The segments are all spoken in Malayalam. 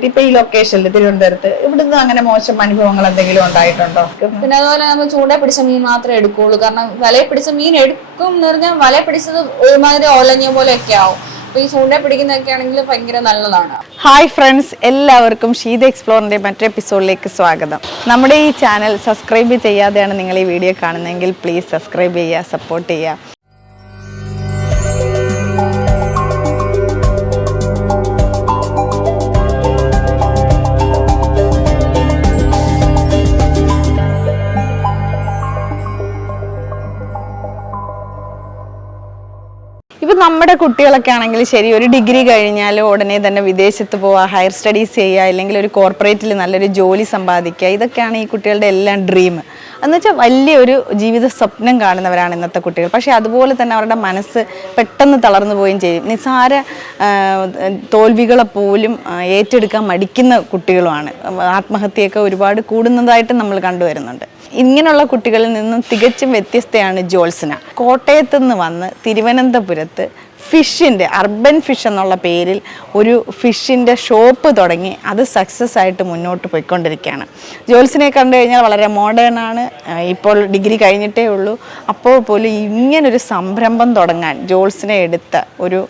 ഇപ്പൊ ഈ ലൊക്കേഷനിൽ തിരുവനന്തപുരത്ത് ഇവിടുന്ന് അങ്ങനെ മോശം അനുഭവങ്ങൾ എന്തെങ്കിലും ഉണ്ടായിട്ടുണ്ടോ? പിന്നെ അതുപോലെ നമ്മൾ ചൂണ്ട പിടിച്ച മീൻ മാത്രമേ എടുക്കുള്ളൂ. കാരണം വലയെ പിടിച്ച മീൻ എടുക്കും എന്ന് പറഞ്ഞാൽ വല പിടിച്ചത് ഒരുമാതിരി ഒലഞ്ഞ പോലെയൊക്കെ ആവും. അപ്പൊ ഈ ചൂണ്ട പിടിക്കുന്നതൊക്കെ ആണെങ്കിൽ ഭയങ്കര നല്ലതാണ്. ഹായ് ഫ്രണ്ട്സ്, എല്ലാവർക്കും ഷീത എക്സ്പ്ലോറിന്റെ മറ്റൊരു എപ്പിസോഡിലേക്ക് സ്വാഗതം. നമ്മുടെ ഈ ചാനൽ സബ്സ്ക്രൈബ് ചെയ്യാതെയാണ് നിങ്ങൾ ഈ വീഡിയോ കാണുന്നതെങ്കിൽ പ്ലീസ് സബ്സ്ക്രൈബ് ചെയ്യുക, സപ്പോർട്ട് ചെയ്യുക. ഇപ്പം നമ്മുടെ കുട്ടികളൊക്കെ ആണെങ്കിൽ ശരി, ഒരു ഡിഗ്രി കഴിഞ്ഞാൽ ഉടനെ തന്നെ വിദേശത്ത് പോവുക, ഹയർ സ്റ്റഡീസ് ചെയ്യുക, അല്ലെങ്കിൽ ഒരു കോർപ്പറേറ്റിൽ നല്ലൊരു ജോലി സമ്പാദിക്കുക, ഇതൊക്കെയാണ് ഈ കുട്ടികളുടെ എല്ലാം ഡ്രീം. എന്ന് വെച്ചാൽ വലിയൊരു ജീവിത സ്വപ്നം കാണുന്നവരാണ് ഇന്നത്തെ കുട്ടികൾ. പക്ഷേ അതുപോലെ തന്നെ അവരുടെ മനസ്സ് പെട്ടെന്ന് തളർന്നു പോവുകയും ചെയ്യും. നിസ്സാര തോൽവികളെ പോലും ഏറ്റെടുക്കാൻ മടിക്കുന്ന കുട്ടികളുമാണ്. ആത്മഹത്യയൊക്കെ ഒരുപാട് കൂടുന്നതായിട്ട് നമ്മൾ കണ്ടുവരുന്നുണ്ട്. ഇങ്ങനെയുള്ള കുട്ടികളിൽ നിന്നും തികച്ചും വ്യത്യസ്തയാണ് ജോത്സന. കോട്ടയത്ത് നിന്ന് വന്ന് തിരുവനന്തപുരത്ത് ഫിഷിൻ്റെ അർബൻ ഫിഷ് എന്നുള്ള പേരിൽ ഒരു ഫിഷിൻ്റെ ഷോപ്പ് തുടങ്ങി അത് സക്സസ് ആയിട്ട് മുന്നോട്ട് പോയിക്കൊണ്ടിരിക്കുകയാണ്. ജോത്സനെ കണ്ടു കഴിഞ്ഞാൽ വളരെ മോഡേൺ ആണ്. ഇപ്പോൾ ഡിഗ്രി കഴിഞ്ഞിട്ടേ ഉള്ളൂ. അപ്പോൾ പോലും ഇങ്ങനൊരു സംരംഭം തുടങ്ങാൻ ജോത്സനെ എടുത്ത ഒരു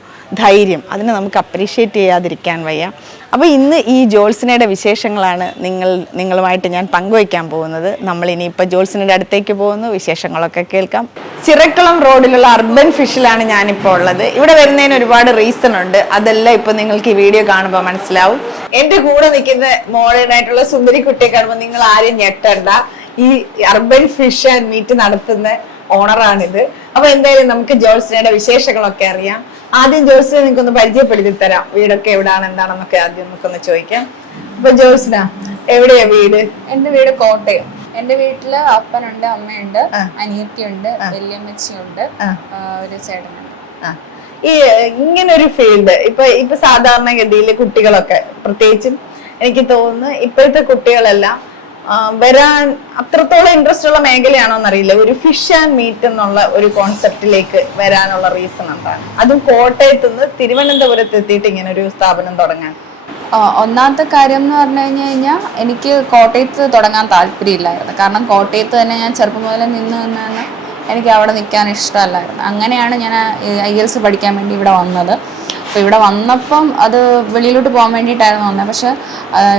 ധൈര്യം, അതിനെ നമുക്ക് അപ്രീഷിയേറ്റ് ചെയ്യാതിരിക്കാൻ വയ്യ. അപ്പോൾ ഇന്ന് ഈ ജോത്സനയുടെ വിശേഷങ്ങളാണ് നിങ്ങളുമായിട്ട് ഞാൻ പങ്കുവയ്ക്കാൻ പോകുന്നത്. നമ്മൾ ഇനിയിപ്പോൾ ജോത്സനയുടെ അടുത്തേക്ക് പോകുന്നു, വിശേഷങ്ങളൊക്കെ കേൾക്കാം. ചിറക്കുളം റോഡിലുള്ള അർബൻ ഫിഷിലാണ് ഞാനിപ്പോൾ ഉള്ളത്. ഇവിടെ വരുന്നതിന് ഒരുപാട് റീസൺ ഉണ്ട്. അതെല്ലാം ഇപ്പൊ നിങ്ങൾക്ക് ഈ വീഡിയോ കാണുമ്പോൾ മനസ്സിലാവും. എന്റെ കൂടെ നിൽക്കുന്ന മോഡേൺ ആയിട്ടുള്ള സുന്ദരി കുട്ടിയെ കാണുമ്പോൾ നിങ്ങൾ ആരും ഞെട്ടണ്ട. ഈ അർബൻ ഫിഷ് ആൻഡ് മീറ്റ് നടത്തുന്ന ഓണറാണിത്. അപ്പൊ എന്തായാലും നമുക്ക് ജോത്സനയുടെ വിശേഷങ്ങളൊക്കെ അറിയാം. ആദ്യം ജോത്സനെ നിങ്ങൾക്കൊന്ന് പരിചയപ്പെടുത്തി തരാം. വീടൊക്കെ എവിടാണ്, എന്താണെന്നൊക്കെ ആദ്യം നമുക്കൊന്ന് ചോദിക്കാം. അപ്പൊ ജോത്സന, എവിടെയാ വീട്? എന്റെ വീട് കോട്ടയം. എന്റെ വീട്ടില് അപ്പനുണ്ട്, അമ്മയുണ്ട്, അനിയത്തിയുണ്ട്, വല്യമ്മച്ചിയുണ്ട്, ഒരു ചേട്ടനുണ്ട്. ഈ ഇങ്ങനൊരു ഫീൽഡ് ഇപ്പൊ സാധാരണഗതിയിൽ കുട്ടികളൊക്കെ, പ്രത്യേകിച്ചും എനിക്ക് തോന്നുന്നു ഇപ്പോഴത്തെ കുട്ടികളെല്ലാം വരാൻ അത്രത്തോളം ഇൻട്രസ്റ്റ് ഉള്ള മേഖലയാണോ എന്നറിയില്ല. ഒരു ഫിഷ് ആൻഡ് മീറ്റ് എന്നുള്ള ഒരു കോൺസെപ്റ്റിലേക്ക് വരാനുള്ള റീസൺ എന്താണ്? അതും കോട്ടയത്ത് നിന്ന് തിരുവനന്തപുരത്ത് എത്തിയിട്ട് ഇങ്ങനെ ഒരു സ്ഥാപനം തുടങ്ങാൻ? ഒന്നാമത്തെ കാര്യം എന്ന് പറഞ്ഞു കഴിഞ്ഞാൽ എനിക്ക് കോട്ടയത്ത് തുടങ്ങാൻ താല്പര്യമില്ലായിരുന്നു. കാരണം കോട്ടയത്ത് തന്നെ ഞാൻ ചെറുപ്പം മുതലേ നിന്ന് എനിക്ക് അവിടെ നിൽക്കാൻ ഇഷ്ടമല്ലായിരുന്നു. അങ്ങനെയാണ് ഞാൻ IELTS പഠിക്കാൻ വേണ്ടി ഇവിടെ വന്നത്. അപ്പോൾ ഇവിടെ വന്നപ്പം അത് വെളിയിലോട്ട് പോകാൻ വേണ്ടിയിട്ടായിരുന്നു വന്നത്. പക്ഷേ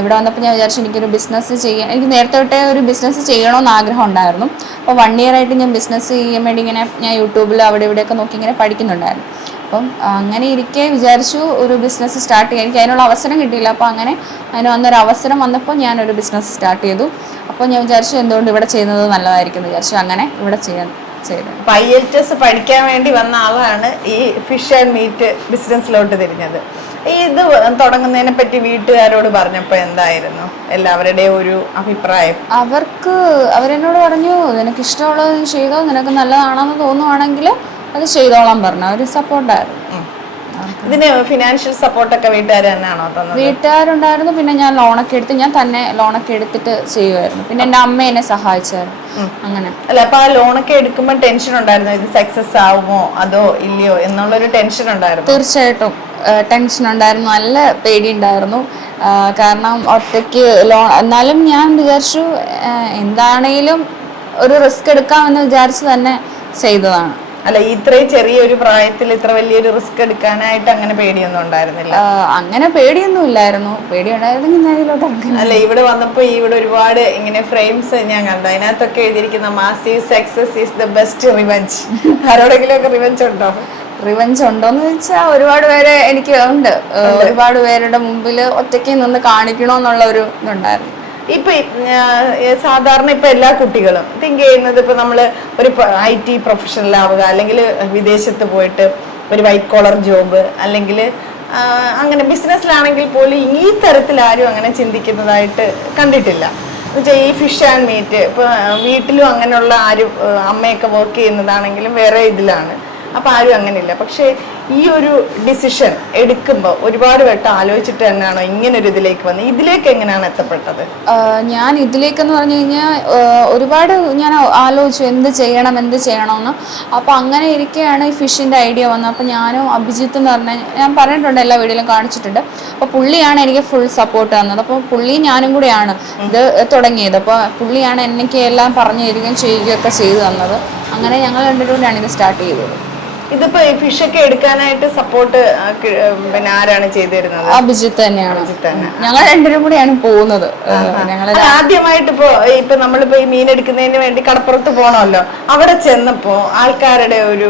ഇവിടെ വന്നപ്പോൾ ഞാൻ വിചാരിച്ചു എനിക്കൊരു ബിസിനസ് ചെയ്യാൻ, എനിക്ക് നേരത്തെ തൊട്ടേ ഒരു ബിസിനസ് ചെയ്യണമെന്ന് ആഗ്രഹം ഉണ്ടായിരുന്നു. അപ്പോൾ 1 year ആയിട്ട് ഞാൻ ബിസിനസ് ചെയ്യാൻ വേണ്ടി ഇങ്ങനെ ഞാൻ യൂട്യൂബിൽ അവിടെ ഇവിടെയൊക്കെ നോക്കി ഇങ്ങനെ പഠിക്കുന്നുണ്ടായിരുന്നു. അപ്പം അങ്ങനെ ഇരിക്കെ വിചാരിച്ചു ഒരു ബിസിനസ് സ്റ്റാർട്ട് ചെയ്യാൻ. എനിക്ക് അതിനുള്ള അവസരം കിട്ടിയില്ല. അപ്പോൾ അങ്ങനെ അതിന് വന്നൊരു അവസരം വന്നപ്പോൾ ഞാനൊരു ബിസിനസ് സ്റ്റാർട്ട് ചെയ്തു. അപ്പോൾ ഞാൻ വിചാരിച്ചു എന്തുകൊണ്ട് ഇവിടെ ചെയ്യുന്നത് നല്ലതായിരിക്കും എന്ന് വിചാരിച്ചു. അങ്ങനെ ഇവിടെ ചെയ്തു. IELTS പഠിക്കാൻ വേണ്ടി വന്ന ആളാണ് ഈ ഫിഷ് ആൻഡ് മീറ്റ് ബിസിനസ്സിലോട്ട് തിരിഞ്ഞത്. ഇത് തുടങ്ങുന്നതിനെ പറ്റി വീട്ടുകാരോട് പറഞ്ഞപ്പോൾ എന്തായിരുന്നു എല്ലാവരുടെയും ഒരു അഭിപ്രായം? അവരെന്നോട് പറഞ്ഞു, നിനക്ക് ഇഷ്ടമുള്ളത് നീ ചെയ്തോ, നിനക്ക് നല്ലതാണെന്ന് തോന്നുവാണെങ്കിൽ അത് ചെയ്തോളാൻ പറഞ്ഞു. അവർ സപ്പോർട്ടായിരുന്നു. ഇതിന് ഫിനാൻഷ്യൽ സപ്പോർട്ടൊക്കെ വീട്ടുകാർ തന്നെയാണോ തന്നത്? വീട്ടുകാരുണ്ടായിരുന്നു. പിന്നെ ഞാൻ ലോണൊക്കെ എടുത്ത് ഞാൻ തന്നെ ലോണൊക്കെ എടുത്തിട്ട് ചെയ്യുമായിരുന്നു. പിന്നെ എൻ്റെ അമ്മ എന്നെ സഹായിച്ചായിരുന്നു. അങ്ങനെ അല്ല, അപ്പൊ ആ ലോണൊക്കെ എടുക്കുമ്പോൾ ടെൻഷൻ ഉണ്ടായിരുന്നു, ഇത് സക്സസ് ആവുമോ അതോ ഇല്ലയോ എന്നുള്ളൊരു ടെൻഷൻ ഉണ്ടായിരുന്നു? തീർച്ചയായിട്ടും ടെൻഷൻ ഉണ്ടായിരുന്നു, നല്ല പേടിയുണ്ടായിരുന്നു. കാരണം ഒറ്റയ്ക്ക് ലോൺ, എന്നാലും ഞാൻ വിചാരിച്ചു എന്താണേലും ഒരു റിസ്ക് എടുക്കാമെന്ന് വിചാരിച്ച് തന്നെ ചെയ്തതാണ്. അല്ല, ഇത്രയും ചെറിയൊരു പ്രായത്തിൽ ഇത്ര വലിയൊരു റിസ്ക് എടുക്കാനായിട്ട് അങ്ങനെ പേടിയൊന്നും ഉണ്ടായിരുന്നില്ല? അങ്ങനെ പേടിയൊന്നും ഇല്ലായിരുന്നു. പേടിയുണ്ടായിരുന്നെങ്കിൽ ഞാൻ ഇതിലോട്ട് ഇറങ്ങും. അല്ല, ഇവിടെ വന്നപ്പോ ഇവിടെ ഒരുപാട് ഇങ്ങനെ ഫ്രെയിംസ് ഞാൻ കണ്ടു. അതിനകത്തൊക്കെ എഴുതിയിരിക്കുന്ന massive success is the best revenge. ആരോടെങ്കിലും ഒക്കെ റിവെഞ്ച് ഉണ്ടോ? റിവെഞ്ച് ഉണ്ടോന്ന് ചോദിച്ചാൽ ഒരുപാട് പേര് എനിക്ക് ഉണ്ട്. ഒരുപാട് പേരുടെ മുമ്പിൽ ഒറ്റയ്ക്ക് നിന്ന് കാണിക്കണോന്നുള്ള ഒരു ഇതുണ്ടായിരുന്നു. ഇപ്പൊ സാധാരണ ഇപ്പൊ എല്ലാ കുട്ടികളും തിങ്ക് ചെയ്യുന്നത് ഇപ്പൊ നമ്മള് ഒരു IT പ്രൊഫഷണൽ ആവുക, അല്ലെങ്കിൽ വിദേശത്ത് പോയിട്ട് ഒരു വൈറ്റ് കോളർ ജോബ്, അല്ലെങ്കിൽ അങ്ങനെ ബിസിനസ്സിലാണെങ്കിൽ പോലും ഈ തരത്തിൽ ആരും അങ്ങനെ ചിന്തിക്കുന്നതായിട്ട് കണ്ടിട്ടില്ല. എന്നുവെച്ചാൽ ഈ ഫിഷ് ആൻഡ് മീറ്റ് ഇപ്പൊ വീട്ടിലും അങ്ങനെയുള്ള ആരും, അമ്മയൊക്കെ വർക്ക് ചെയ്യുന്നതാണെങ്കിലും വേറെ ഇതിലാണ്. അപ്പൊ ആരും അങ്ങനെയില്ല. പക്ഷെ ഈ ഒരു ഡിസിഷൻ എടുക്കുമ്പോൾ ഒരുപാട് വട്ടം ആലോചിച്ചിട്ട് തന്നെയാണോ ഇങ്ങനെ ഒരു ഇതിലേക്ക് വന്നത്? ഇതിലേക്ക് എങ്ങനെയാണ് എത്തപ്പെട്ടത്? ഞാൻ ഇതിലേക്കെന്ന് പറഞ്ഞു കഴിഞ്ഞാൽ ഒരുപാട് ഞാൻ ആലോചിച്ചു എന്ത് ചെയ്യണമെന്ന്. അപ്പോൾ അങ്ങനെ ഇരിക്കുകയാണ് ഈ ഫിഷിൻ്റെ ഐഡിയ വന്നത്. അപ്പോൾ ഞാനും അഭിജിത്ത് എന്ന് പറഞ്ഞാൽ ഞാൻ പറഞ്ഞിട്ടുണ്ട്, എല്ലാ വീഡിയോയിലും കാണിച്ചിട്ടുണ്ട്. അപ്പോൾ പുള്ളിയാണ് എനിക്ക് ഫുൾ സപ്പോർട്ട് തന്നത്. അപ്പോൾ പുള്ളി ഞാനും കൂടെയാണ് ഇത് തുടങ്ങിയത്. അപ്പോൾ പുള്ളിയാണ് എനിക്ക് എല്ലാം പറഞ്ഞു തരികയും ചെയ്യുകയൊക്കെ ചെയ്തു തന്നത്. അങ്ങനെ ഞങ്ങൾ രണ്ടുപേരും കൂടെയാണ് ഇത് സ്റ്റാർട്ട് ചെയ്തത്. ഇതിപ്പോ ഫിഷൊക്കെ എടുക്കാനായിട്ട് സപ്പോർട്ട് പിന്നെ ആരാണ് ചെയ്തു തരുന്നത്? അഭിജിത്ത് തന്നെയാണ്. ഞങ്ങൾ രണ്ടുപേരും കൂടെയാണ് പോകുന്നത്. ആദ്യമായിട്ട് ഇപ്പൊ നമ്മളിപ്പോ ഈ മീൻ എടുക്കുന്നതിന് വേണ്ടി കടപ്പുറത്ത് പോകണമല്ലോ, അവിടെ ചെന്നപ്പോ ആൾക്കാരുടെ ഒരു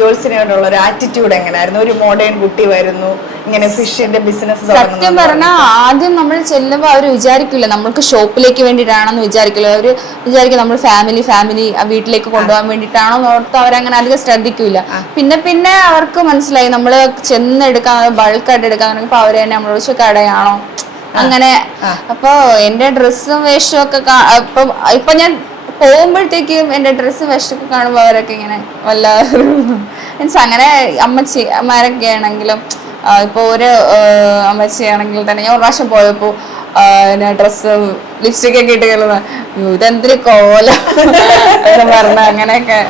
ജോത്സ്യനോടുള്ള ഒരു ആറ്റിറ്റ്യൂഡ് എങ്ങനെയായിരുന്നു? ഒരു മോഡേൺ കുട്ടി വരുന്നു, ഇങ്ങനെ ഫിഷിന്റെ ബിസിനസ്. സത്യം പറഞ്ഞാൽ ആദ്യം നമ്മൾ ചെല്ലുമ്പോൾ അവർ വിചാരിക്കില്ല നമ്മൾക്ക് ഷോപ്പിലേക്ക് വേണ്ടിയിട്ടാണെന്ന് വിചാരിക്കില്ല. അവർ വിചാരിക്കും നമ്മൾ ഫാമിലി വീട്ടിലേക്ക് കൊണ്ടുപോകാൻ വേണ്ടിയിട്ടാണോ എന്ന് ഓർത്ത് അവരങ്ങനെ അധികം ശ്രദ്ധിക്കില്ല. പിന്നെ അവർക്ക് മനസ്സിലായി നമ്മള് ചെന്നെടുക്കാൻ ബൾക്കായിട്ട് എടുക്കാൻ തുടങ്ങിയപ്പോ അവര് തന്നെ നമ്മളോട് കടയാണോ അങ്ങനെ. അപ്പൊ എന്റെ ഡ്രസ്സും വേഷവും ഒക്കെ ഇപ്പൊ ഞാൻ പോകുമ്പോഴത്തേക്കും എന്റെ ഡ്രസ്സും വേഷമൊക്കെ കാണുമ്പോ അവരൊക്കെ ഇങ്ങനെ വല്ല മീൻസ് അങ്ങനെ അമ്മച്ചിമാരൊക്കെ ആണെങ്കിലും ഇപ്പൊ ഒരു അമ്മച്ചിയാണെങ്കിൽ തന്നെ ഞാൻ ഒരു പ്രാവശ്യം പോയപ്പോ ഡ്രസ്സ് ലിപ്സ്റ്റിക് ഒക്കെ ഇട്ട് കയറുന്ന ഇതെന്തൊരു കോല പറഞ്ഞ അങ്ങനെയൊക്കെ.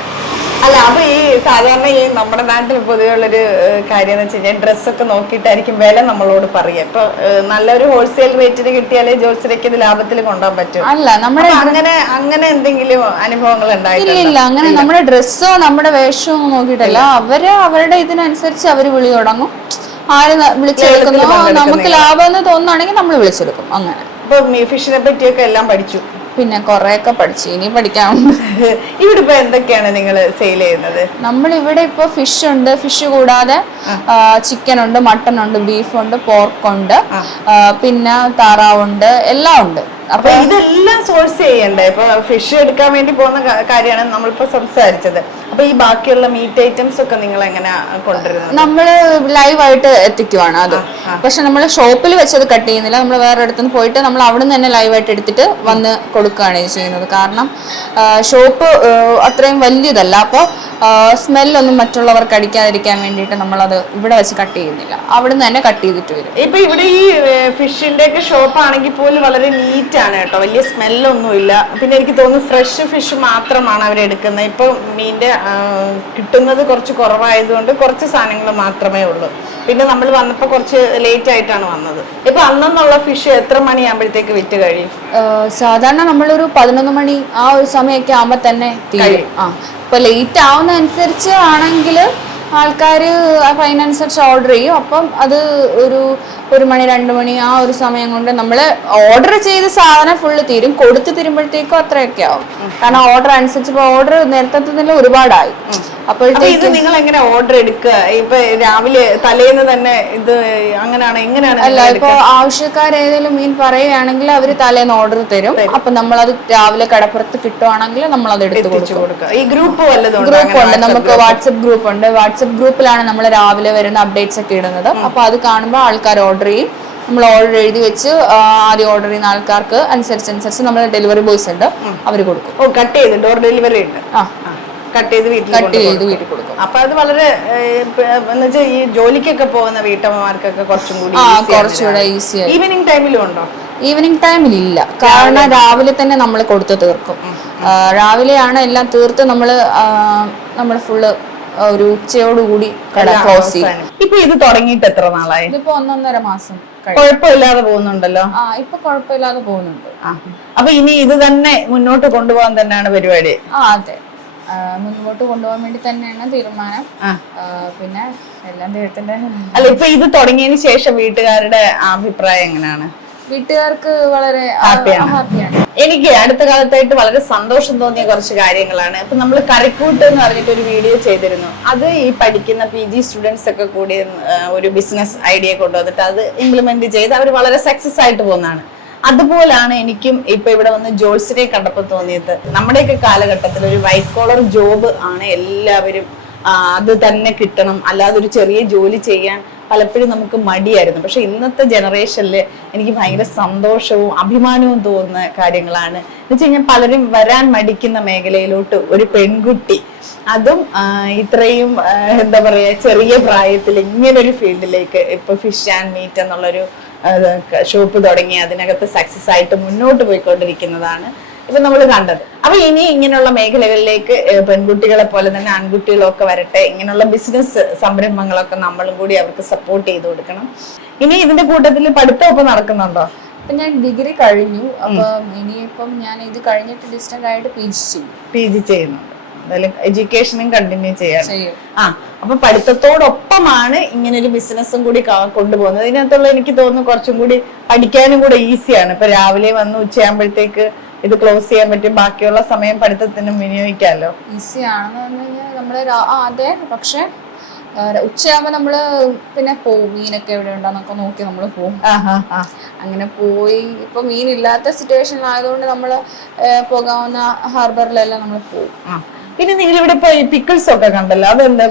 അല്ല, അപ്പൊ ഈ സാധാരണ ഈ നമ്മുടെ നാട്ടിൽ പൊതുവെ ഉള്ളൊരു കാര്യം എന്ന് വെച്ച് കഴിഞ്ഞാൽ ഡ്രസ്സൊക്കെ നോക്കിയിട്ടായിരിക്കും വില നമ്മളോട് പറയുക. ഇപ്പൊ നല്ലൊരു ഹോൾസെയിൽ റേറ്റിന് കിട്ടിയാലേ ജോത്സ്യരയ്ക്ക് ഇത് ലാഭത്തിൽ കൊണ്ടുപോകാൻ പറ്റും. അല്ല നമ്മുടെ അങ്ങനെ എന്തെങ്കിലും അനുഭവങ്ങൾ ഇല്ല. അങ്ങനെ നമ്മുടെ ഡ്രസ്സോ നമ്മുടെ വേഷമോ നോക്കിയിട്ടല്ല, അവരുടെ ഇതിനനുസരിച്ച് അവര് വിളി തുടങ്ങും. ആര് വിളിച്ചെടുക്കുന്നോ നമുക്ക് ലാഭം എന്ന് തോന്നുകയാണെങ്കിൽ നമ്മൾ വിളിച്ചെടുക്കും. അങ്ങനെ ഇപ്പൊ ഫിഷിനെ പറ്റിയൊക്കെ എല്ലാം പഠിച്ചു. പിന്നെ കൊറേയൊക്കെ പഠിച്ചു, ഇനി പഠിക്കാനുണ്ട്. ഇവിടെ ഇപ്പൊ എന്തൊക്കെയാണ് നിങ്ങൾ സെയിൽ ചെയ്യുന്നത്? നമ്മൾ ഇവിടെ ഇപ്പൊ ഫിഷ് ഉണ്ട്. ഫിഷ് കൂടാതെ ചിക്കൻ ഉണ്ട്, മട്ടൺ ഉണ്ട്, ബീഫ് ഉണ്ട്, പോർക്ക് ഉണ്ട്, പിന്നെ താറാവുണ്ട്, എല്ലാം ഉണ്ട്. അപ്പൊ ഇതെല്ലാം സോഴ്സ് ചെയ്യണ്ടേ? ഇപ്പൊ ഫിഷ് എടുക്കാൻ വേണ്ടി പോകുന്ന കാര്യമാണ് നമ്മളിപ്പോ സംസാരിച്ചത്. അപ്പൊ ഈ ബാക്കിയുള്ള മീറ്റ് ഐറ്റംസ് ഒക്കെ നിങ്ങൾ എങ്ങനെയാ കൊണ്ടുവരുന്നത്? നമ്മള് ലൈവായിട്ട് എത്തിക്കുവാണ് അത്. പക്ഷെ നമ്മൾ ഷോപ്പിൽ വെച്ചത് കട്ട് ചെയ്യുന്നില്ല. നമ്മൾ വേറെ അടുത്തുനിന്ന് പോയിട്ട് നമ്മൾ അവിടെ നിന്ന് തന്നെ ലൈവായിട്ട് എടുത്തിട്ട് വന്ന് കൊടുക്കുകയാണ് ചെയ്യുന്നത്. കാരണം ഷോപ്പ് അത്രയും വലിയതല്ല. അപ്പോൾ സ്മെല്ലൊന്നും മറ്റുള്ളവർക്ക് അടിക്കാതിരിക്കാൻ വേണ്ടിയിട്ട് നമ്മളത് ഇവിടെ വെച്ച് കട്ട് ചെയ്യുന്നില്ല, അവിടെ നിന്ന് തന്നെ കട്ട് ചെയ്തിട്ട് വരും. ഇപ്പൊ ഇവിടെ ഈ ഫിഷിന്റെ ഒക്കെ ഷോപ്പ് ആണെങ്കിൽ പോലും വളരെ നീറ്റ് ആണ് കേട്ടോ, വലിയ സ്മെല്ലൊന്നും ഇല്ല. പിന്നെ എനിക്ക് തോന്നുന്നു ഫ്രഷ് ഫിഷ് മാത്രമാണ് അവരെടുക്കുന്നത്. ഇപ്പൊ മീൻ്റെ കിട്ടുന്നത് കുറച്ച് കുറവായതുകൊണ്ട് കുറച്ച് സാധനങ്ങൾ മാത്രമേ ഉള്ളൂ. പിന്നെ നമ്മൾ വന്നപ്പോൾ കുറച്ച് ലേറ്റ് ആയിട്ടാണ് വന്നത്. ഇപ്പൊ അന്നുള്ള ഫിഷ് എത്ര മണിയാകുമ്പോഴത്തേക്ക് വിറ്റ് കഴിയും? സാധാരണ നമ്മളൊരു 11 മണി ആ ഒരു സമയമൊക്കെ ആകുമ്പോൾ തന്നെ തീരും. ഇപ്പൊ ലേറ്റ് ആവുന്ന അനുസരിച്ച് ആണെങ്കിൽ ആൾക്കാർ അതിനനുസരിച്ച് ഓർഡർ ചെയ്യും. അപ്പം അത് ഒരു മണി 2 മണി ആ ഒരു സമയം കൊണ്ട് നമ്മൾ ഓർഡർ ചെയ്ത് സാധനം ഫുള്ള് തീരും. കൊടുത്ത് തീരുമ്പോഴത്തേക്കും അത്രയൊക്കെ ആവും. കാരണം ഓർഡർ അനുസരിച്ച് ഇപ്പൊ ഓർഡർ നേരത്തെ തന്നെ ഒരുപാടായി. അപ്പോഴത്തേക്ക് നിങ്ങൾ എങ്ങനെ ഓർഡർ എടുക്കുക? ഇപ്പൊ രാവിലെ തലേന്ന് തന്നെ ഇത് എങ്ങനെയാണ്? അല്ല, ഇപ്പൊ ആവശ്യക്കാർ ഏതെങ്കിലും മീൻ പറയുകയാണെങ്കിൽ അവര് തലേന്ന് ഓർഡർ തരും. അപ്പൊ നമ്മളത് രാവിലെ കടപ്പുറത്ത് കിട്ടുവാണെങ്കിൽ നമ്മൾ അത് എടുത്ത് കൊടുക്കും. ഈ ഗ്രൂപ്പ് ഉണ്ട്, നമുക്ക് വാട്സപ്പ് ഗ്രൂപ്പ് ഉണ്ട്. വാട്സപ്പ് ഗ്രൂപ്പിലാണ് നമ്മൾ രാവിലെ വരുന്ന അപ്ഡേറ്റ്സ് ഒക്കെ ഇടുന്നത്. അപ്പൊ അത് കാണുമ്പോൾ ആൾക്കാർ ഓർഡർ ചെയ്യും. നമ്മൾ ഓർഡർ എഴുതി വെച്ച് ആദ്യം ഓർഡർ ചെയ്യുന്ന ആൾക്കാർക്ക് അനുസരിച്ച് നമ്മൾ ഡെലിവറി ബോയ്സ് ഉണ്ട്, അവർ കൊടുക്കും. കട്ട് ചെയ്ത് ഡോർ ഡെലിവറി ഉണ്ട്, കട്ട് ചെയ്ത് വീട്ടിൽ കൊടുക്കും. അപ്പൊ അത് വളരെ എന്നുവെച്ചാൽ ഈ ജോലിക്കൊക്കെ പോകുന്ന വീട്ടമ്മമാർക്കൊക്കെ കുറച്ചുകൂടെ ഈസി. ഈവനിങ് ടൈമിലും ഉണ്ടോ? ഈവനിങ് ടൈമിൽ ഇല്ല, കാരണം രാവിലെ തന്നെ നമ്മൾ കൊടുത്ത് തീർക്കും. രാവിലെയാണ് എല്ലാം തീർത്ത് നമ്മൾ ഫുള്ള് ഒരു ഉച്ചയോടുകൂടി കട ക്ലോസ് ചെയ്യും. ഇപ്പൊ ഇത് തുടങ്ങിയിട്ട് എത്ര നാളായി? ഇതിപ്പോ 1.5 മാസം. കുഴപ്പമില്ലാതെ പോകുന്നുണ്ടല്ലോ? ഇപ്പൊ കുഴപ്പമില്ലാതെ പോകുന്നുണ്ട്. അപ്പൊ ഇനി ഇത് തന്നെ മുന്നോട്ട് കൊണ്ടുപോകാൻ തന്നെയാണ് പരിപാടി? അതെ, മുന്നോട്ട് കൊണ്ടുപോകാൻ വേണ്ടി തന്നെയാണ് തീരുമാനം. പിന്നെ എല്ലാം ദൈവത്തിന്റെ. അല്ല, ഇപ്പൊ ഇത് തുടങ്ങിയതിന് ശേഷം വീട്ടുകാരുടെ അഭിപ്രായം എങ്ങനെയാണ്? വീട്ടുകാർക്ക് വളരെ ഹാപ്പിയാണ്. എനിക്ക് അടുത്ത കാലത്തായിട്ട് വളരെ സന്തോഷം തോന്നിയ കുറച്ച് കാര്യങ്ങളാണ്. ഇപ്പൊ നമ്മൾ കറിക്കൂട്ട് എന്ന് പറഞ്ഞിട്ട് ഒരു വീഡിയോ ചെയ്തിരുന്നു. അത് ഈ പഠിക്കുന്ന PG സ്റ്റുഡൻസ് ഒക്കെ കൂടി ഒരു ബിസിനസ് ഐഡിയ കൊണ്ടുവന്നിട്ട് അത് ഇംപ്ലിമെന്റ് ചെയ്ത് അവർ വളരെ സക്സസ് ആയിട്ട് പോകുന്നതാണ്. അതുപോലാണ് എനിക്കും ഇപ്പൊ ഇവിടെ വന്ന് ജോത്സ്യരെ കണ്ടപ്പോൾ തോന്നിയത്. നമ്മുടെയൊക്കെ കാലഘട്ടത്തിൽ ഒരു വൈറ്റ് കോളർ ജോബ് ആണ് എല്ലാവരും, അത് തന്നെ കിട്ടണം, അല്ലാതെ ഒരു ചെറിയ ജോലി ചെയ്യാൻ പലപ്പോഴും നമുക്ക് മടിയായിരുന്നു. പക്ഷെ ഇന്നത്തെ ജനറേഷനിൽ എനിക്ക് ഭയങ്കര സന്തോഷവും അഭിമാനവും തോന്നുന്ന കാര്യങ്ങളാണ്. എന്ന് വെച്ച് കഴിഞ്ഞാൽ പലരും വരാൻ മടിക്കുന്ന മേഖലയിലോട്ട് ഒരു പെൺകുട്ടി, അതും ഇത്രയും എന്താ പറയാ ചെറിയ പ്രായത്തിൽ ഇങ്ങനൊരു ഫീൽഡിലേക്ക് ഇപ്പൊ ഫിഷ് ആൻഡ് മീറ്റ് എന്നുള്ളൊരു ഷോപ്പ് തുടങ്ങി അതിനകത്ത് സക്സസ് ആയിട്ട് മുന്നോട്ട് പോയിക്കൊണ്ടിരിക്കുന്നതാണ് ഇപ്പൊ നമ്മൾ കണ്ടത്. അപ്പൊ ഇനി ഇങ്ങനെയുള്ള മേഖലകളിലേക്ക് പെൺകുട്ടികളെ പോലെ തന്നെ ആൺകുട്ടികളൊക്കെ വരട്ടെ. ഇങ്ങനെയുള്ള ബിസിനസ് സംരംഭങ്ങളൊക്കെ നമ്മളും കൂടി അവർക്ക് സപ്പോർട്ട് ചെയ്ത് കൊടുക്കണം. ഇനി ഇതിന്റെ കൂട്ടത്തിൽ പഠിത്തമൊക്കെ നടക്കുന്നുണ്ടോ? ഇപ്പൊ ഞാൻ ഡിഗ്രി കഴിഞ്ഞു. അപ്പൊ ഇനിയിപ്പം ഞാൻ ഇത് കഴിഞ്ഞിട്ട് ഡിസ്റ്റന്റ് ആയിട്ട് പി ജി ചെയ്യുന്നുണ്ട്. എന്തായാലും എഡ്യൂക്കേഷനും കണ്ടിന്യൂ ചെയ്യാൻ. അപ്പൊ പഠിത്തത്തോടൊപ്പമാണ് ഇങ്ങനെ ഒരു ബിസിനസ്സും കൂടി കൊണ്ടുപോകുന്നത്. ഇതിനകത്തുള്ള എനിക്ക് തോന്നുന്നു കുറച്ചും കൂടി പഠിക്കാനും കൂടെ ഈസിയാണ്. ഇപ്പൊ രാവിലെ വന്ന് ഉച്ചയാകുമ്പോഴത്തേക്ക് ഇത് ക്ലോസ് ചെയ്യാൻ പറ്റും. ബാക്കിയുള്ള സമയം പഠിത്തത്തിനും വിനിയോഗിക്കാമല്ലോ. ഈസി ആണെന്ന് പറഞ്ഞു കഴിഞ്ഞാൽ നമ്മള് അതെ, പക്ഷെ ഉച്ചയാകുമ്പോ നമ്മള് പിന്നെ പോവും. മീനൊക്കെ എവിടെ ഉണ്ടോന്നൊക്കെ നോക്കി നമ്മള് പോവും. അങ്ങനെ പോയി ഇപ്പൊ മീനില്ലാത്ത സിറ്റുവേഷനിലായതുകൊണ്ട് നമ്മള് പോകാവുന്ന ഹാർബറിലെല്ലാം നമ്മൾ പോവും. പിന്നെ നിങ്ങൾ ഇവിടെ ഇപ്പൊ പിക്കിൾസ് ഒക്കെ കണ്ടല്ലോ, അതെന്താ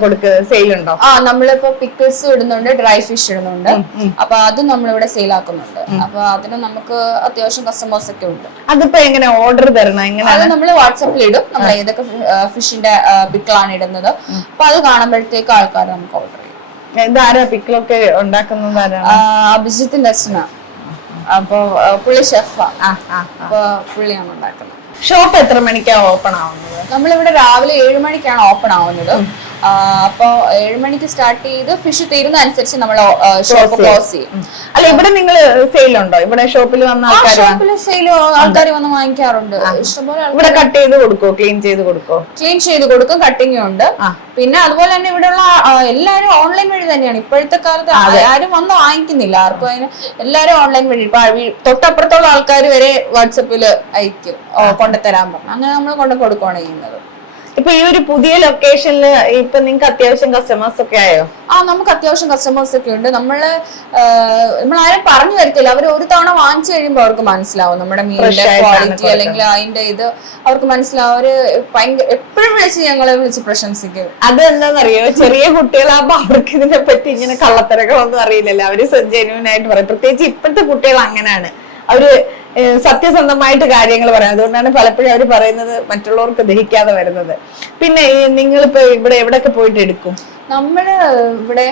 സെയിലുണ്ടോ? നമ്മളിപ്പോ പിക്കിൾസ് ഇടുന്നുണ്ട്, ഡ്രൈ ഫിഷ് ഇടുന്നുണ്ട്. അപ്പൊ അതും നമ്മളിവിടെ സെയിൽ ആക്കുന്നുണ്ട്. അപ്പൊ അതിന് നമുക്ക് അത്യാവശ്യം കസ്റ്റമേഴ്സ് ഒക്കെ ഉണ്ട്. അതിപ്പോ എങ്ങനെ ഓർഡർ തരണം? അത് നമ്മൾ വാട്സാപ്പിൽ ഇടും. നമ്മൾ ഏതൊക്കെ ഫിഷിന്റെ പിക്കിളാണ് ഇടുന്നത്, അപ്പൊ അത് കാണുമ്പോഴത്തേക്ക് ആൾക്കാർ നമുക്ക് ഓർഡർ ചെയ്യും. ഇതാരാ പിക്കിളൊക്കെ ഉണ്ടാക്കുന്നത്? അഭിജിത്തിന്റെ അച്ഛനാ. അപ്പൊ പുള്ളി ഷെഫാ. അപ്പൊ പുള്ളിയാണ് ഉണ്ടാക്കുന്നത്. ഷോപ്പ് എത്ര മണിക്കാണ് ഓപ്പൺ ആവുന്നത്? നമ്മളിവിടെ രാവിലെ 7 മണിക്കാണ് ഓപ്പൺ ആവുന്നത്. അപ്പൊ 7 മണിക്ക് സ്റ്റാർട്ട് ചെയ്ത് ഫിഷ് തീരുന്ന അനുസരിച്ച് നമ്മൾ ഷോപ്പ് ക്ലോസ് ചെയ്യും. അല്ല, ഇവിടെ നിങ്ങൾ സെയിലുണ്ടോ? ഇവിടെ ഷോപ്പിൽ വന്ന ആൾക്കാർ വന്ന് വാങ്ങിക്കാറുണ്ട്. ഇഷ്ടംപോലെ ഇവിടെ കട്ട് ചെയ്ത് കൊടുക്കോ? ക്ലീൻ ചെയ്ത് കൊടുക്കോ? ക്ലീൻ ചെയ്ത് കൊടുക്കും. കട്ടിങ്ങും ഉണ്ട്. പിന്നെ അതുപോലെ തന്നെ ഇവിടെയുള്ള എല്ലാവരും ഓൺലൈൻ വഴി തന്നെയാണ്. ഇപ്പോഴത്തെ കാലത്ത് ആരും വന്ന് വാങ്ങിക്കുന്നില്ല. ആർക്കും അതിന് എല്ലാവരും ഓൺലൈൻ വഴി. ഇപ്പൊ തൊട്ടപ്പുറത്തുള്ള ആൾക്കാർ വരെ വാട്സപ്പില് അയക്കും കൊണ്ടുതരാൻ പറഞ്ഞു. അങ്ങനെ നമ്മൾ കൊണ്ട് കൊടുക്കുകയാണ് ചെയ്യുന്നത്. ഇപ്പൊ ഈ ഒരു പുതിയ ലൊക്കേഷനിൽ ഇപ്പൊ നിങ്ങൾക്ക് അത്യാവശ്യം കസ്റ്റമേഴ്സ് ഒക്കെ ആയോ? നമുക്ക് അത്യാവശ്യം കസ്റ്റമേഴ്സ് ഒക്കെ ഉണ്ട്. നമ്മളാരും പറഞ്ഞു തരത്തില്ല. അവർ ഒരു തവണ വാങ്ങിച്ചു കഴിയുമ്പോൾ അവർക്ക് മനസ്സിലാവും നമ്മുടെ മീനിന്റെ ക്വാളിറ്റി അല്ലെങ്കിൽ അതിന്റെ ഇത് അവർക്ക് മനസ്സിലാവും. അവര് ഭയങ്കര എപ്പോഴും ഞങ്ങളെ വിളിച്ച് പ്രശംസിക്കും. അത് എന്താണെന്നറിയോ, ചെറിയ കുട്ടികളാകുമ്പോ അവർക്ക് ഇതിനെ പറ്റി ഇങ്ങനെ കള്ളത്തരങ്ങളൊന്നും അറിയില്ലല്ലോ. അവര് ജെന്യൂൻ ആയിട്ട് പറയും. പ്രത്യേകിച്ച് ഇപ്പോഴത്തെ കുട്ടികൾ അങ്ങനെയാണ്. അവര് സത്യസന്ധമായിട്ട് കാര്യങ്ങൾ പറയാം. അതുകൊണ്ടാണ് പലപ്പോഴും അവർ പറയുന്നത് മറ്റുള്ളവർക്ക് ദഹിക്കാതെ വരുന്നത്. പിന്നെ നിങ്ങളിപ്പോ ഇവിടെ എവിടെയൊക്കെ പോയിട്ട് എടുക്കും? നമ്മള് ഇവിടെ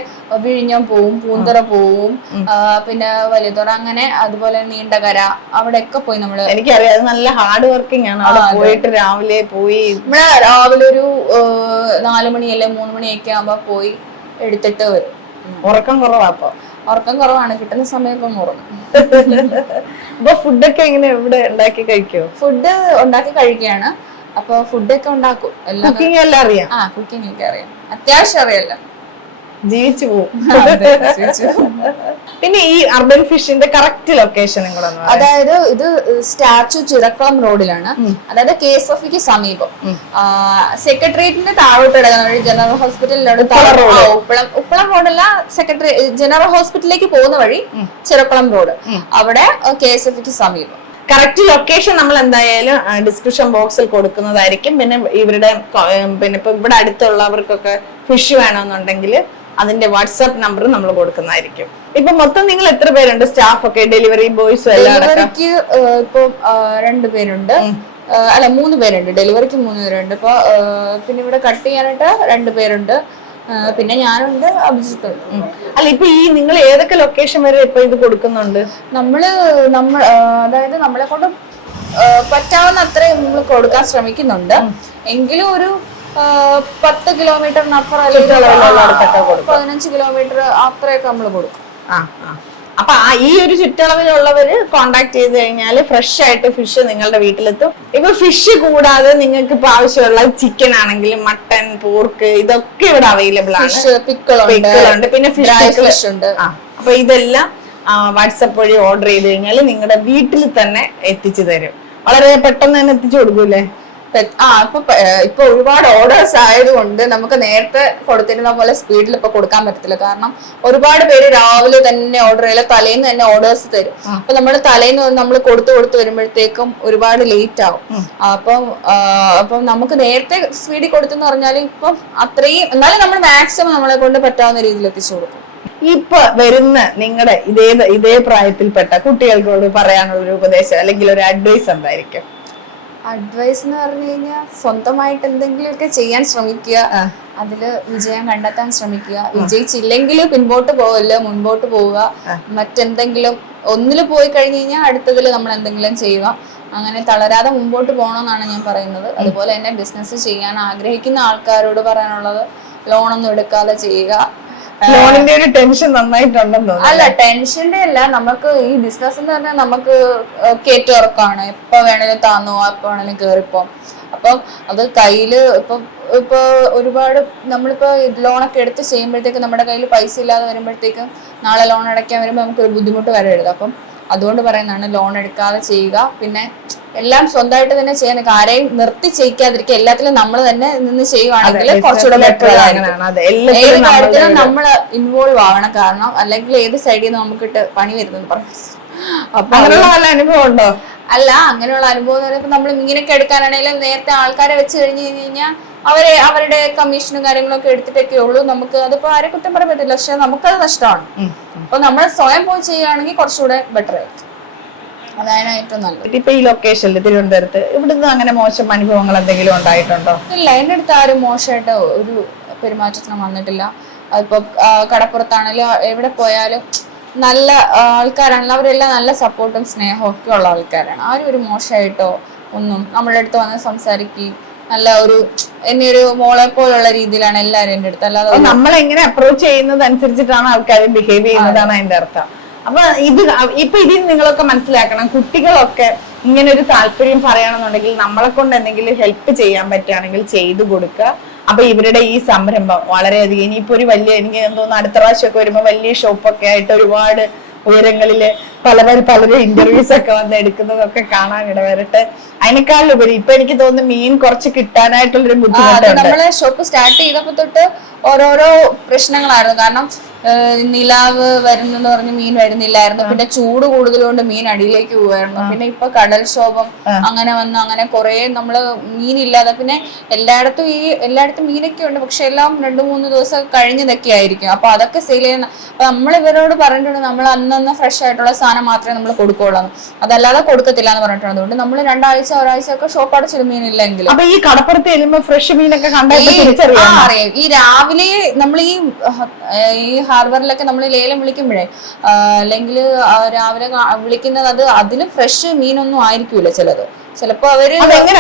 വിഴിഞ്ഞം പോവും, പൂന്തറ പോവും, പിന്നെ വലിയതുറ, അങ്ങനെ അതുപോലെ നീണ്ടകര, അവിടെയൊക്കെ പോയി നമ്മള്. എനിക്കറിയാം, അത് നല്ല ഹാർഡ് വർക്കിംഗ് ആണ്. അവിടെ പോയിട്ട് രാവിലെ പോയി നമ്മള് രാവിലെ ഒരു 4 മണി അല്ലെ 3 മണിയൊക്കെ ആകുമ്പോ പോയി എടുത്തിട്ട് വരും. ഉറക്കം കുറവാ? അപ്പൊ ഉറക്കം കുറവാണ്. കിട്ടുന്ന സമയത്ത് ഉറങ്ങും. അപ്പൊ ഫുഡൊക്കെ എങ്ങനെ ഇവിടെ ഉണ്ടാക്കി കഴിക്കോ? ഫുഡ് ഉണ്ടാക്കി കഴിക്കുകയാണ്. അപ്പൊ ഫുഡൊക്കെ ഉണ്ടാക്കും. കുക്കിംഗ് എല്ലാം അറിയാം? കുക്കിംഗ് ഒക്കെ അറിയാം, അത്യാവശ്യം അറിയാലോ. ജീവിച്ചു പോകും. പിന്നെ ഈ അർബൻ ഫിഷിന്റെ കറക്റ്റ് ലൊക്കേഷൻ അതായത് ഇത് സ്റ്റാച്ചു ചിറക്കുളം റോഡിലാണ്. അതായത് KSF സമീപം സെക്രട്ടേറിയറ്റിന്റെ താഴോട്ട് കിടക്കുന്ന ജനറൽ ഹോസ്പിറ്റലിലോട് ഉപ്പളം റോഡല്ല, ജനറൽ ഹോസ്പിറ്റലിലേക്ക് പോകുന്ന വഴി ചിറക്കുളം റോഡ്, അവിടെ KSF സമീപം. കറക്റ്റ് ലൊക്കേഷൻ നമ്മൾ എന്തായാലും ഡിസ്ക്രിപ്ഷൻ ബോക്സിൽ കൊടുക്കുന്നതായിരിക്കും. പിന്നെ ഇവരുടെ ഇപ്പൊ ഇവിടെ അടുത്തുള്ളവർക്കൊക്കെ ഫിഷ് വേണമെന്നുണ്ടെങ്കിൽ അതിന്റെ വാട്സാപ്പ് നമ്പർ നമ്മൾ കൊടുക്കുന്നതായിരിക്കും. ഇപ്പൊ മൊത്തം നിങ്ങൾ എത്ര പേരുണ്ട് സ്റ്റാഫ് ഒക്കെ? ഡെലിവറി ബോയ്സും ഡെലിവറിക്ക് ഇപ്പൊ 2 പേരുണ്ട്. അല്ല 3 പേരുണ്ട്. ഡെലിവറിക്ക് 3 പേരുണ്ട്. ഇപ്പൊ പിന്നെ ഇവിടെ കട്ട് ചെയ്യാനായിട്ട് 2 പേരുണ്ട്. പിന്നെ ഞാനുണ്ട്, അഭിജിത്തുണ്ട്. അല്ല, ഇപ്പൊ ഈ നിങ്ങൾ ഏതൊക്കെ ലൊക്കേഷൻ വരെ ഇപ്പൊ ഇത് കൊടുക്കുന്നുണ്ട്? അതായത് നമ്മളെ കൊണ്ട് പറ്റാവുന്ന അത്രയും നമ്മൾ കൊടുക്കാൻ ശ്രമിക്കുന്നുണ്ട്. എങ്കിലും ഒരു 10 കിലോമീറ്ററിനപ്പുറം അല്ലെങ്കിൽ 15 കിലോമീറ്റർ അത്രയൊക്കെ നമ്മൾ കൊടുക്കും. അപ്പൊ ഈ ഒരു ചുറ്റളവിലുള്ളവര് കോണ്ടാക്ട് ചെയ്ത് കഴിഞ്ഞാൽ ഫ്രഷ് ആയിട്ട് ഫിഷ് നിങ്ങളുടെ വീട്ടിലെത്തും. ഇപ്പൊ ഫിഷ് കൂടാതെ നിങ്ങൾക്ക് ഇപ്പൊ ആവശ്യമുള്ള ചിക്കൻ ആണെങ്കിലും മട്ടൺ, പോർക്ക്, ഇതൊക്കെ ഇവിടെ അവൈലബിൾ ആണ്. പിക്കിളുണ്ട്, പിന്നെ ഫിഷ് ഉണ്ട്. അപ്പൊ ഇതെല്ലാം വാട്സപ്പ് വഴി ഓർഡർ ചെയ്ത് കഴിഞ്ഞാൽ നിങ്ങളുടെ വീട്ടിൽ തന്നെ എത്തിച്ചു തരും. വളരെ പെട്ടെന്ന് തന്നെ എത്തിച്ചു കൊടുക്കൂലേ? ഇപ്പൊ ഒരുപാട് ഓർഡേഴ്സ് ആയതുകൊണ്ട് നമുക്ക് നേരത്തെ കൊടുത്തിരുന്ന പോലെ സ്പീഡിൽ ഇപ്പൊ കൊടുക്കാൻ പറ്റത്തില്ല. കാരണം ഒരുപാട് പേര് രാവിലെ തന്നെ ഓർഡർ ചെയ്യില്ല, തലേന്ന് തന്നെ ഓർഡേഴ്സ് തരും. അപ്പൊ നമ്മൾ തലേന്ന് നമ്മൾ കൊടുത്തു വരുമ്പോഴത്തേക്കും ഒരുപാട് ലേറ്റ് ആവും. അപ്പം നമുക്ക് നേരത്തെ സ്പീഡിൽ കൊടുത്തെന്ന് പറഞ്ഞാൽ ഇപ്പം അത്രയും, എന്നാലും നമ്മൾ മാക്സിമം നമ്മളെ കൊണ്ട് പറ്റാവുന്ന രീതിയിൽ എത്തിച്ചു കൊടുക്കും. ഇപ്പൊ വരുന്ന നിങ്ങളുടെ ഇതേ പ്രായത്തിൽപ്പെട്ട കുട്ടികൾക്കോട് പറയാനുള്ള ഒരു ഉപദേശം അല്ലെങ്കിൽ ഒരു അഡ്വൈസ് എന്തായിരിക്കും? അഡ്വൈസ് എന്ന് പറഞ്ഞു കഴിഞ്ഞാൽ സ്വന്തമായിട്ട് എന്തെങ്കിലുമൊക്കെ ചെയ്യാൻ ശ്രമിക്കുക, അതില് വിജയം കണ്ടെത്താൻ ശ്രമിക്കുക. വിജയിച്ചില്ലെങ്കിൽ പിൻപോട്ട് പോവല്ലോ, മുൻപോട്ട് പോവുക. മറ്റെന്തെങ്കിലും ഒന്നില് പോയി കഴിഞ്ഞു കഴിഞ്ഞാൽ അടുത്തതിൽ നമ്മൾ എന്തെങ്കിലും ചെയ്യുക. അങ്ങനെ തളരാതെ മുമ്പോട്ട് പോകണമെന്നാണ് ഞാൻ പറയുന്നത്. അതുപോലെ തന്നെ ബിസിനസ് ചെയ്യാൻ ആഗ്രഹിക്കുന്ന ആൾക്കാരോട് പറയാനുള്ളത് ലോണൊന്നും എടുക്കാതെ ചെയ്യുക. ലോണിന്റെ ഒരു ടെൻഷൻ നന്നായിട്ടുണ്ടെന്നോ? അല്ല, ടെൻഷന്റെ അല്ല, നമുക്ക് ഈ ബിസിനസ് എന്ന് പറഞ്ഞാൽ നമുക്ക് കയറ്റുറക്കാണ്. എപ്പോ വേണേലും താന്നോ എപ്പോ വേണേലും കേറിപ്പോ. അപ്പം അത് കയ്യില് ഇപ്പൊ ഒരുപാട് നമ്മളിപ്പോ ലോണൊക്കെ എടുത്ത് ചെയ്യുമ്പോഴത്തേക്ക് നമ്മുടെ കയ്യിൽ പൈസ ഇല്ലാതെ വരുമ്പോഴത്തേക്കും നാളെ ലോൺ അടയ്ക്കാൻ വരുമ്പോൾ നമുക്കൊരു ബുദ്ധിമുട്ട് വരരുത്. അപ്പം അതുകൊണ്ട് പറയുന്നതാണ് ലോൺ എടുക്കാതെ ചെയ്യുക. പിന്നെ എല്ലാം സ്വന്തമായിട്ട് തന്നെ ചെയ്യാൻ, ആരെയും നിർത്തി ചെയ്യിക്കാതിരിക്കുക. എല്ലാത്തിലും നമ്മൾ തന്നെ നിന്ന് ചെയ്യുവാണെങ്കിൽ കുറച്ചുകൂടെ ബെറ്റർ ആയിരിക്കും. ഏത് കാര്യത്തിലും നമ്മൾ ഇൻവോൾവ് ആവണം. കാരണം അല്ലെങ്കിൽ ഏത് സൈഡിൽ നിന്ന് നമുക്കിട്ട് പണി വരുന്നത് പറഞ്ഞു. അപ്പൊ അനുഭവം ഉണ്ടോ? അല്ല, അങ്ങനെയുള്ള അനുഭവം എന്ന് പറയുമ്പോൾ നമ്മൾ മീനൊക്കെ എടുക്കാനാണെങ്കിലും നേരത്തെ ആൾക്കാരെ വെച്ച് കഴിഞ്ഞ് കഴിഞ്ഞാൽ അവരുടെ കമ്മീഷനും കാര്യങ്ങളൊക്കെ എടുത്തിട്ടൊക്കെ ഉള്ളൂ. നമുക്ക് അതിപ്പോ ആരെ കുറ്റം പറയാൻ പറ്റില്ല, പക്ഷെ നമുക്കത് നഷ്ടമാണ്. അപ്പൊ നമ്മൾ സ്വയം പോയി ചെയ്യുകയാണെങ്കിൽ കുറച്ചുകൂടെ ബെറ്റർ ആയിരിക്കും. അതാണ് ഏറ്റവും നല്ലത്. ഇപ്പൊ ഈ ലൊക്കേഷനിൽ തിരുവനന്തപുരത്ത് ഇവിടുന്ന് അങ്ങനെ മോശം അനുഭവങ്ങൾ എന്തെങ്കിലും ഉണ്ടായിട്ടുണ്ടോ? ഇല്ല, എന്റെ അടുത്ത് ആരും മോശമായിട്ട് ഒരു പെരുമാറ്റത്തിനും വന്നിട്ടില്ല. അതിപ്പോ കടപ്പുറത്താണെങ്കിലും എവിടെ പോയാലും നല്ല ആൾക്കാരാണല്ലോ, അവരെല്ലാം നല്ല സപ്പോർട്ടും സ്നേഹവും ഒക്കെ ഉള്ള ആൾക്കാരാണ്. ആരും ഒരു മോശമായിട്ടോ ഒന്നും നമ്മുടെ അടുത്ത് വന്ന് സംസാരിക്കുകയും നല്ല എന്നെ ഒരു മോളെ പോലുള്ള രീതിയിലാണ് എല്ലാരും എന്റെ അടുത്ത്. അല്ലാതെ നമ്മൾ എങ്ങനെ അപ്രോച്ച് ചെയ്യുന്നത് അനുസരിച്ചിട്ടാണ് ആൾക്കാർ ബിഹേവ് ചെയ്യുന്നതാണ് അതിന്റെ അർത്ഥം. അപ്പൊ ഇപ്പൊ ഇതിൽ നിങ്ങളൊക്കെ മനസ്സിലാക്കണം, കുട്ടികളൊക്കെ ഇങ്ങനെ ഒരു താല്പര്യം പറയണമെന്നുണ്ടെങ്കിൽ നമ്മളെ കൊണ്ട് എന്തെങ്കിലും ഹെൽപ്പ് ചെയ്യാൻ പറ്റുകയാണെങ്കിൽ ചെയ്തു കൊടുക്കുക. അപ്പൊ ഇവരുടെ ഈ സംരംഭം വളരെയധികം ഇനിയിപ്പോ ഒരു വലിയ, എനിക്ക് തോന്നുന്നു അടുത്ത പ്രാവശ്യമൊക്കെ വരുമ്പോ വലിയ ഷോപ്പൊക്കെ ആയിട്ട് ഒരുപാട് ഉയരങ്ങളില് പലരും ഇന്റർവ്യൂസ് ഒക്കെ വന്ന് എടുക്കുന്നതൊക്കെ കാണാൻ ഇടവരട്ടെ. അതിനേക്കാളുപരി ഇപ്പൊ എനിക്ക് തോന്നുന്നു മീൻ കുറച്ച് കിട്ടാനായിട്ടുള്ളൊരു ബുദ്ധിമുട്ടുണ്ട്. നമ്മള് ഷോപ്പ് സ്റ്റാർട്ട് ചെയ്തപ്പോ തൊട്ട് ഓരോരോ പ്രശ്നങ്ങളായിരുന്നു. കാരണം നിലാവ് വരുന്നെന്ന് പറഞ്ഞ് മീൻ വരുന്നില്ലായിരുന്നു. പിന്നെ ചൂട് കൂടുതലുകൊണ്ട് മീൻ അടിയിലേക്ക് പോവായിരുന്നു. പിന്നെ ഇപ്പൊ കടൽക്ഷോഭം അങ്ങനെ വന്നു. അങ്ങനെ കുറെ നമ്മള് മീനില്ലാതെ, പിന്നെ എല്ലായിടത്തും മീനൊക്കെ ഉണ്ട്, പക്ഷെ എല്ലാം 2-3 ദിവസം കഴിഞ്ഞതൊക്കെ ആയിരിക്കും. അപ്പൊ അതൊക്കെ സെയിൽ ചെയ്യുന്ന, അപ്പൊ നമ്മൾ ഇവരോട് പറഞ്ഞിട്ടുണ്ട് നമ്മൾ അന്നന്ന് ഫ്രഷ് ആയിട്ടുള്ള സാധനം മാത്രമേ നമ്മൾ കൊടുക്കുള്ളൂ, അതല്ലാതെ കൊടുക്കത്തില്ല എന്ന് പറഞ്ഞിട്ടുണ്ട്. അതുകൊണ്ട് നമ്മൾ 2 ഒരാഴ്ച ഒക്കെ ഷോപ്പ് അടച്ചിട്ട് മീനില്ലെങ്കിൽ. അപ്പൊ ഈ കടപ്പുറത്ത് ചെല്ലുമ്പോ ഫ്രഷ് മീനൊക്കെ അറിയാം. ഈ രാവിലെ നമ്മൾ ഈ ഹാർബറിലൊക്കെ നമ്മൾ ലേലം വിളിക്കുമ്പോഴേ, അല്ലെങ്കിൽ രാവിലെ വിളിക്കുന്നത് അതിന് ഫ്രഷ് മീനൊന്നും ആയിരിക്കൂല. ചിലപ്പോ അവര്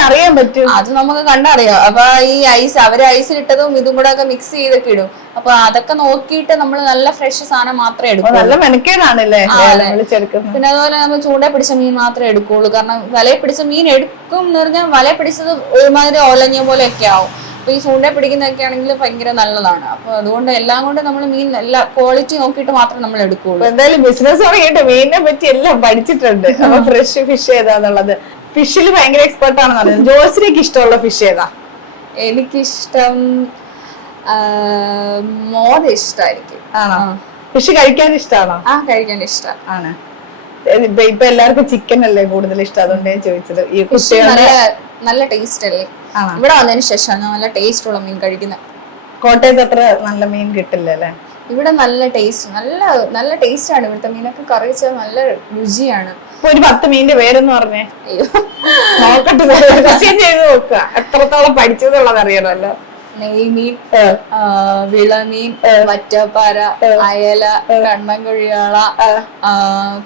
അറിയാൻ പറ്റും, അത് നമുക്ക് കണ്ടറിയാം. അപ്പൊ ഈ അവര് ഐസിലിട്ടതും ഇതും കൂടെ ഒക്കെ മിക്സ് ചെയ്തൊക്കെ ഇടും. അപ്പൊ അതൊക്കെ നോക്കിയിട്ട് നമ്മൾ നല്ല ഫ്രഷ് സാധനം മാത്രമേ എടുക്കൂ. പിന്നെ അതുപോലെ നമ്മൾ ചൂണ്ട പിടിച്ച മീൻ മാത്രമേ എടുക്കുള്ളൂ. കാരണം വലയെ പിടിച്ച മീൻ എടുക്കും എന്ന് പറഞ്ഞാൽ വലയെ പിടിച്ചത് ഒരുമാതിരി ഒലഞ്ഞ പോലെയൊക്കെ ആവും. അപ്പൊ ഈ ചൂണ്ട പിടിക്കുന്നതൊക്കെ ആണെങ്കിൽ ഭയങ്കര നല്ലതാണ്. അപ്പൊ അതുകൊണ്ട് എല്ലാം കൊണ്ട് നമ്മൾ മീൻ എല്ലാ ക്വാളിറ്റി നോക്കിയിട്ട് മാത്രമേ നമ്മൾ എടുക്കുള്ളൂ. എന്തായാലും ബിസിനസ് തുടങ്ങിയിട്ട് മീനിനെ പറ്റി എല്ലാം പഠിച്ചിട്ടുണ്ട്. അപ്പൊ ഫ്രഷ് ഫിഷ് ഏതാന്നുള്ളത്, ഫിഷിൽ ഭയങ്കര എക്സ്പെർട്ട് ആണെന്ന് പറയുന്നത്. ജോസിലേക്ക് ഇഷ്ടമുള്ള ഫിഷ് ഏതാ? എനിക്കിഷ്ടം മോര് ഇഷ്ടമായിരിക്കും. ആണോ? ഫിഷ് കഴിക്കാൻ ഇഷ്ടമാണോ? കഴിക്കാൻ ഇഷ്ടം ആണ്. ഇപ്പൊ എല്ലാവർക്കും ചിക്കൻ അല്ലേ കൂടുതൽ ഇഷ്ടം, അതുകൊണ്ട് ഞാൻ ചോദിച്ചത്. ഈ നല്ല ടേസ്റ്റ് അല്ലേ? ഇവിടെ വന്നതിന് ശേഷം നല്ല ടേസ്റ്റ് ഉള്ള മീൻ കഴിക്കുന്നത്. കോട്ടയത്ത് അത്ര നല്ല മീൻ കിട്ടില്ല അല്ലേ? ഇവിടെ നല്ല ടേസ്റ്റ്, നല്ല ടേസ്റ്റ് ആണ്. ഇവിടുത്തെ മീനൊക്കെ കറി വെച്ചാൽ നല്ല രുചിയാണ്. ഒരു 10 മീനിന്റെ പേരെന്ന് പറഞ്ഞേ. നോക്കട്ടെ, ചെയ്ത് നോക്കുക. എത്രത്തോളം പഠിച്ചതുള്ളത് അറിയണമല്ലോ. നെയ്മീൻ, വിളമീൻ, വറ്റപ്പാര, അയല, കണ്ണൻകുഴിയാള,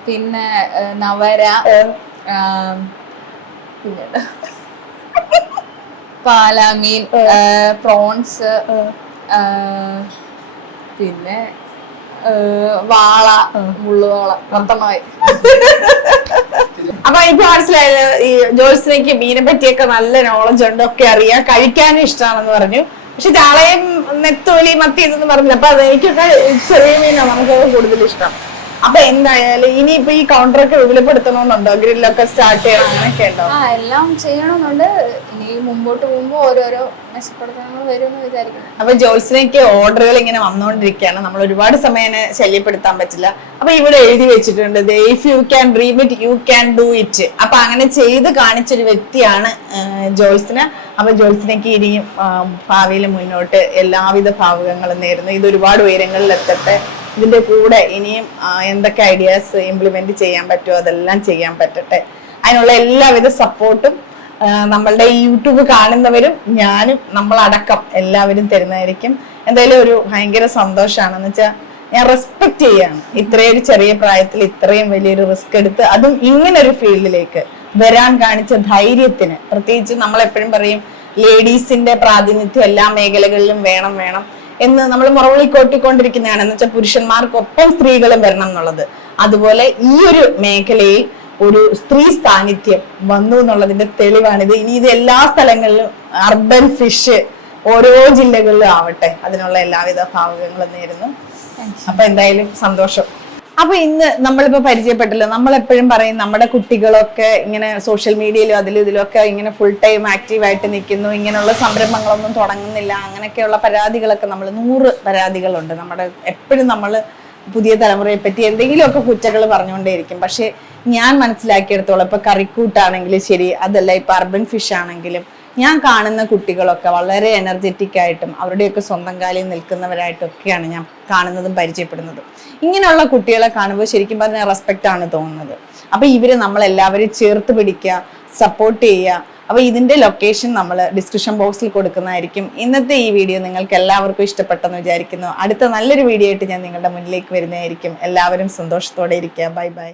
പിന്നെ നവര, പിന്നെ പാലാമീൻ, പ്രോൺസ്, പിന്നെ വാള, മുള്ളുവാള, മൊത്തമായി. അപ്പൊ ഇപ്പൊ മനസ്സിലായത് ഈ ജോത്സ്യക്ക് മീനെ പറ്റിയൊക്കെ നല്ല നോളജ് ഉണ്ട്, ഒക്കെ അറിയാം, കഴിക്കാനും ഇഷ്ടമാണെന്ന് പറഞ്ഞു. പക്ഷെ ചാളയും നെത്തോലി മത്തി ഇതെന്ന് പറഞ്ഞില്ല. അപ്പൊ അതെനിക്കൊക്കെ ചെറിയ മീനാണ് നമുക്കത് കൂടുതൽ ഇഷ്ടം. അപ്പൊ എന്തായാലും ഇനിയിപ്പോ ഈ കൗണ്ടറൊക്കെ വിപുലപ്പെടുത്തണമെന്നുണ്ടോ? ഗ്രില്ലൊക്കെ സ്റ്റാർട്ട് ചെയ്യണം, അങ്ങനെയൊക്കെ ഉണ്ടോ? എല്ലാം ചെയ്യണമെന്നുണ്ട്. ഇനി മുമ്പോട്ട് പോകുമ്പോ ഓരോരോ മെച്ചപ്പെടുത്തങ്ങൾ വരുമെന്ന് വിചാരിക്കുന്നു. അപ്പൊ ജോത്സ്യക്ക് ഓർഡറുകൾ ഇങ്ങനെ വന്നുകൊണ്ടിരിക്കുകയാണ്. നമ്മൾ ഒരുപാട് സമയം ശല്യപ്പെടുത്താൻ പറ്റില്ല. അപ്പൊ ഇവിടെ എഴുതി വെച്ചിട്ടുണ്ട്, if you can dream it you can do it. അപ്പൊ അങ്ങനെ ചെയ്ത് കാണിച്ചൊരു വ്യക്തിയാണ് ജോത്സ്യന്. അപ്പൊ ജോത്സ്യക്ക് ഇനിയും ഭാവിയിൽ മുന്നോട്ട് എല്ലാവിധ ഭാവുകങ്ങളും നേരുന്നു. ഇത് ഒരുപാട് ഉയരങ്ങളിൽ എത്തട്ടെ. ഇതിന്റെ കൂടെ ഇനിയും എന്തൊക്കെ ഐഡിയാസ് ഇംപ്ലിമെന്റ് ചെയ്യാൻ പറ്റുമോ അതെല്ലാം ചെയ്യാൻ പറ്റട്ടെ. അതിനുള്ള എല്ലാവിധ സപ്പോർട്ടും നമ്മളുടെ ഈ യൂട്യൂബ് കാണുന്നവരും ഞാനും നമ്മളടക്കം എല്ലാവരും തരുന്നതായിരിക്കും. എന്തായാലും ഒരു ഭയങ്കര സന്തോഷമാണെന്ന് വെച്ചാൽ ഞാൻ റെസ്പെക്ട് ചെയ്യാണ് ഇത്രയും ഒരു ചെറിയ പ്രായത്തിൽ ഇത്രയും വലിയൊരു റിസ്ക് എടുത്ത് അതും ഇങ്ങനൊരു ഫീൽഡിലേക്ക് വരാൻ കാണിച്ച ധൈര്യത്തിന്. പ്രത്യേകിച്ച് നമ്മൾ എപ്പോഴും പറയും ലേഡീസിന്റെ പ്രാതിനിധ്യം എല്ലാ മേഖലകളിലും വേണം എന്ന് നമ്മൾ മുറവിളിക്കൊട്ടിക്കൊണ്ടിരിക്കുന്നതാണ്. എന്ന് വെച്ചാൽ പുരുഷന്മാർക്കൊപ്പം സ്ത്രീകളും വരണം എന്നുള്ളത്. അതുപോലെ ഈ ഒരു മേഖലയിൽ ഒരു സ്ത്രീ സാന്നിധ്യം വന്നു എന്നുള്ളതിന്റെ തെളിവാണിത്. ഇനി ഇത് എല്ലാ സ്ഥലങ്ങളിലും അർബൻ ഫിഷ് ഓരോ ജില്ലകളിലും ആവട്ടെ. അതിനുള്ള എല്ലാവിധ ഭാവുകങ്ങളും നേരുന്നു. അപ്പൊ എന്തായാലും സന്തോഷം. അപ്പൊ ഇന്ന് നമ്മളിപ്പോ പരിചയപ്പെട്ടല്ലോ, നമ്മളെപ്പോഴും പറയും നമ്മുടെ കുട്ടികളൊക്കെ ഇങ്ങനെ സോഷ്യൽ മീഡിയയിലും അതിലും ഇതിലൊക്കെ ഇങ്ങനെ ഫുൾ ടൈം ആക്റ്റീവായിട്ട് നിൽക്കുന്നു, ഇങ്ങനെയുള്ള സംരംഭങ്ങളൊന്നും തുടങ്ങുന്നില്ല, അങ്ങനെയൊക്കെയുള്ള പരാതികളൊക്കെ 100 പരാതികളുണ്ട്. എപ്പോഴും നമ്മൾ പുതിയ തലമുറയെ പറ്റി എന്തെങ്കിലുമൊക്കെ കുറ്റങ്ങൾ പറഞ്ഞുകൊണ്ടേയിരിക്കും. പക്ഷെ ഞാൻ മനസ്സിലാക്കിയെടുത്തോളം ഇപ്പൊ കറിക്കൂട്ടാണെങ്കിലും ശരി, അതല്ല ഇപ്പൊ അർബൻ ഫിഷ് ആണെങ്കിലും ഞാൻ കാണുന്ന കുട്ടികളൊക്കെ വളരെ എനർജറ്റിക് ആയിട്ടും അവരുടെയൊക്കെ സ്വന്തം കാലിൽ നിൽക്കുന്നവരായിട്ടൊക്കെയാണ് ഞാൻ കാണുന്നതും പരിചയപ്പെടുന്നതും. ഇങ്ങനെയുള്ള കുട്ടികളെ കാണുമ്പോൾ ശരിക്കും പറഞ്ഞാൽ റെസ്പെക്റ്റ് ആണ് തോന്നുന്നത്. അപ്പൊ ഇവര് നമ്മളെല്ലാവരും ചേർത്ത് പിടിക്കുക, സപ്പോർട്ട് ചെയ്യുക. അപ്പൊ ഇതിന്റെ ലൊക്കേഷൻ നമ്മൾ ഡിസ്ക്രിപ്ഷൻ ബോക്സിൽ കൊടുക്കുന്നതായിരിക്കും. ഇന്നത്തെ ഈ വീഡിയോ നിങ്ങൾക്ക് എല്ലാവർക്കും ഇഷ്ടപ്പെട്ടെന്ന് വിചാരിക്കുന്നു. അടുത്ത നല്ലൊരു വീഡിയോ ആയിട്ട് ഞാൻ നിങ്ങളുടെ മുന്നിലേക്ക് വരുന്നതായിരിക്കും. എല്ലാവരും സന്തോഷത്തോടെ ഇരിക്കുക. Bye bye.